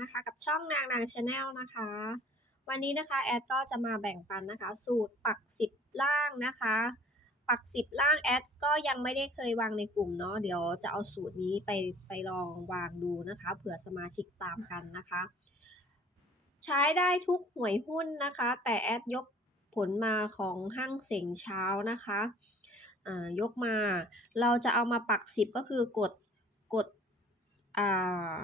นะคะ กับช่องนางนางชาแนลนะคะ วันนี้นะคะแอดก็จะมาแบ่งปันนะคะ สูตรปักสิบล่างนะคะ ปักสิบล่างแอดก็ยังไม่ได้เคยวางในกลุ่มเนาะเดี๋ยวจะเอาสูตรนี้ไปไปลองวางดูนะคะเผื่อสมาชิกตามกันนะคะ ใช้ได้ทุกหวยหุ้นนะคะ แต่แอดยกผลมาของห้างเสียงเช้านะคะยกมา เราจะเอามาปักสิบก็คือกดกดอ่า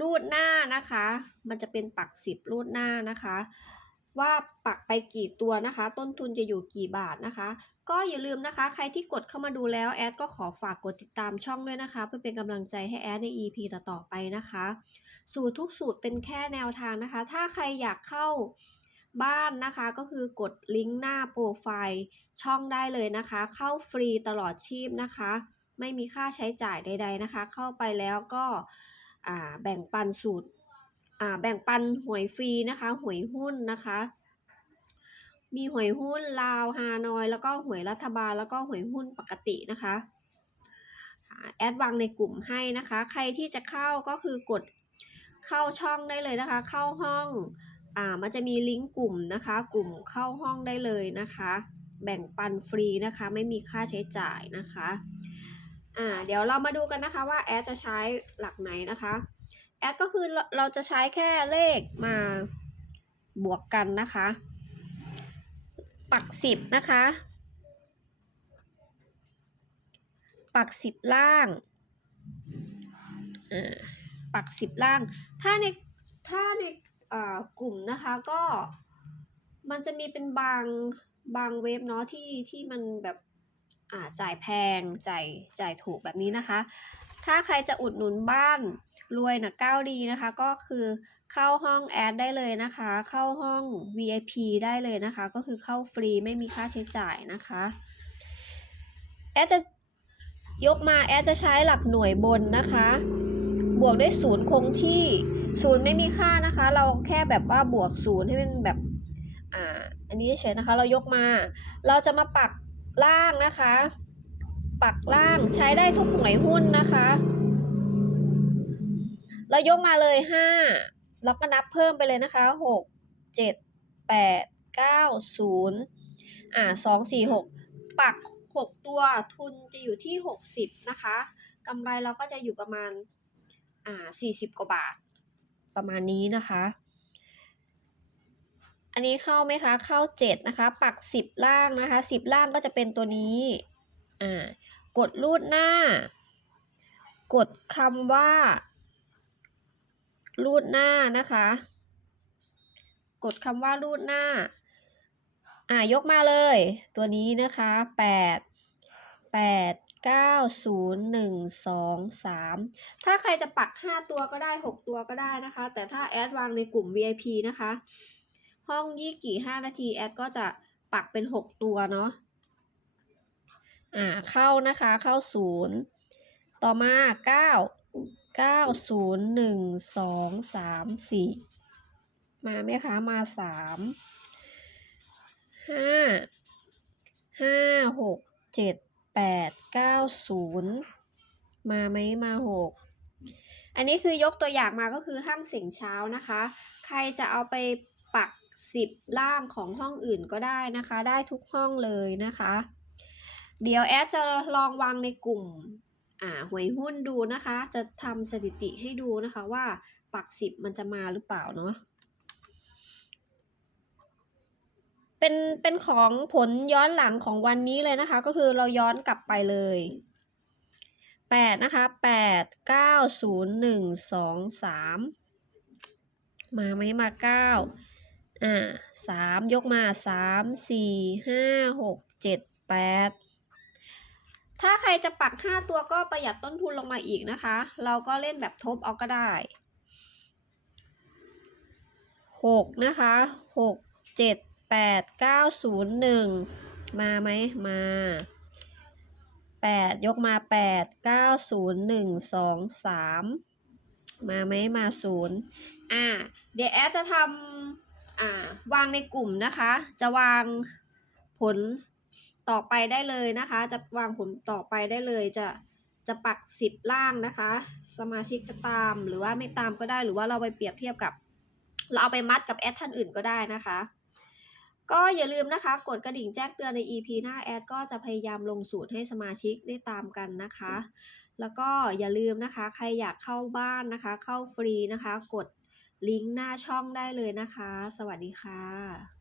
รูดหน้านะคะ มันจะเป็นปักสิบรูดหน้านะคะ ว่าปักไปกี่ตัวนะคะ ต้นทุนจะอยู่กี่บาทนะคะ ก็อย่าลืมนะคะ ใครที่กดเข้ามาดูแล้วแอดก็ขอฝากกดติดตามช่องด้วยนะคะ เพื่อเป็นกำลังใจให้แอดใน EP ต่อๆไปนะคะ สูตรทุกสูตรเป็นแค่แนวทางนะคะ ถ้าใครอยากเข้าบ้านนะคะก็คือกดลิงก์หน้าโปรไฟล์ช่องได้เลยนะคะ เข้าฟรีตลอดชีพนะคะ ไม่มีค่าใช้จ่ายใด ๆนะคะ เข้าไปแล้วก็ แบ่งปันสูตรอ่าแบ่งปันหวยฟรีนะคะ หวยหุ้นนะคะ มีหวยหุ้นลาวฮานอย แล้วก็หวยรัฐบาล แล้วก็หวยหุ้นปกตินะคะแอดวางในกลุ่มให้นะคะ ใครที่จะเข้าก็คือกดเข้าช่องได้เลยนะคะ เข้าห้องอ่ามันจะมีลิงก์กลุ่มนะคะ กลุ่มเข้าห้องได้เลยนะคะ แบ่งปันฟรีนะคะ ไม่มีค่าใช้จ่ายนะคะ อ่าเดี๋ยวเรามาดูกันนะคะว่าแอดจะใช้หลักไหนนะคะแอดก็คือเราเราจะใช้แค่เลขมาบวกกันนะคะ ปักสิบนะคะ ปักสิบล่างปักสิบล่าง ถ้าในถ้าในอ่ากลุ่มนะคะก็มันจะมีเป็นบางบางเว็บเนาะที่ที่มันแบบ อ่าจ่ายแพงจ่ายจ่ายถูกแบบนี้นะคะ ถ้าใครจะอุดหนุนบ้านรวยนะก้าวดีนะคะ ก็คือเข้าห้องแอดได้เลยนะคะ เข้าห้อง VIP ได้เลยนะคะ ก็คือเข้าฟรีไม่มีค่าใช้จ่ายนะคะแอดจะยกมาแอดจะใช้หลักหน่วยบนนะคะ บวกด้วยศูนย์คงที่ศูนย์ไม่มีค่านะคะ เราแค่แบบว่าบวกศูนย์ให้เป็นแบบอ่าอันนี้เฉยนะคะ เรายกมา เราจะมาปัก ล่างนะคะ ปักล่างใช้ได้ทุกหน่วยหุ้นนะคะเรายกมาเลยห้าแล้วก็นับเพิ่มไปเลยนะคะหกเจ็ดแปดเก้าศูนย์อ่าสองสี่หกปักหกตัวทุนจะอยู่ที่หกสิบนะคะกำไรเราก็จะอยู่ประมาณอ่าสี่สิบกว่าบาทประมาณนี้นะคะ อันนี้เข้าไหมคะ เข้าเจ็ดนะคะ ปักสิบล่างนะคะสิบล่างก็จะเป็นตัวนี้ อ่า กดรูดหน้า กดคำว่า รูดหน้านะคะ กดคำว่ารูดหน้า อ่า ยกมาเลย ตัวนี้นะคะแปดแปดเก้าศูนย์หนึ่งสองสามถ้าใครจะปักห้าตัวก็ได้หกตัวก็ได้นะคะ แต่ถ้าแอดวางในกลุ่ม VIP นะคะ ห้องยี่กี่ห้านาทีแอดก็จะปักเป็นหกตัวเนาะอ่าเข้านะคะเข้าศูนย์ต่อมาเก้าเก้าศูนย์หนึ่งสองสามสี่มาไหมคะมาสามห้าห้าหกเจ็ดแปดเก้าศูนย์มาไหมมาหกอันนี้คือยกตัวอย่างมาก็คือห้างเสียงเช้านะคะ ใครจะเอาไปปัก สิบล่างของห้องอื่นก็ได้นะคะ ได้ทุกห้องเลยนะคะ เดี๋ยวแอดจะลองวางในกลุ่มอ่าหวยหุ้นดูนะคะ จะทำสถิติให้ดูนะคะว่าปักสิบมันจะมาหรือเปล่าเนาะเป็นเป็นของผลย้อนหลังของวันนี้เลยนะคะ ก็คือเราย้อนกลับไปเลยแปดนะคะแปดเก้าศูนย์หนึ่งสองสามมาไหมมาเก้า อ่าสามยกมาสามสี่ห้าหกเจ็ดแปดถ้าใครจะปักห้าตัวก็ประหยัดต้นทุนลงมาอีกนะคะ เราก็เล่นแบบทบเอาก็ได้หกนะคะหกเจ็ดแปดเก้าศูนย์หนึ่งมาไหมมาแปดยกมาแปดเก้าศูนย์หนึ่งสองสามมาไหมมาศูนย์อ่าเดี๋ยวแอดจะทำ วางในกลุ่มนะคะ จะวางผลต่อไปได้เลยนะคะ จะวางผลต่อไปได้เลยจะจะปัก10ล่างนะคะ สมาชิกจะตามหรือว่าไม่ตามก็ได้หรือว่าเราไปเปรียบเทียบกับ เราเอาไปมัดกับแอดท่านอื่นก็ได้นะคะ ก็อย่าลืมนะคะ กดกระดิ่งแจ้งเตือนใน EP หน้าแอดก็จะพยายามลงสูตรให้สมาชิกได้ตามกันนะคะ แล้วก็อย่าลืมนะคะ ใครอยากเข้าบ้านนะคะ เข้าฟรีนะคะ กด ลิงก์หน้าช่องได้เลยนะคะ สวัสดีค่ะ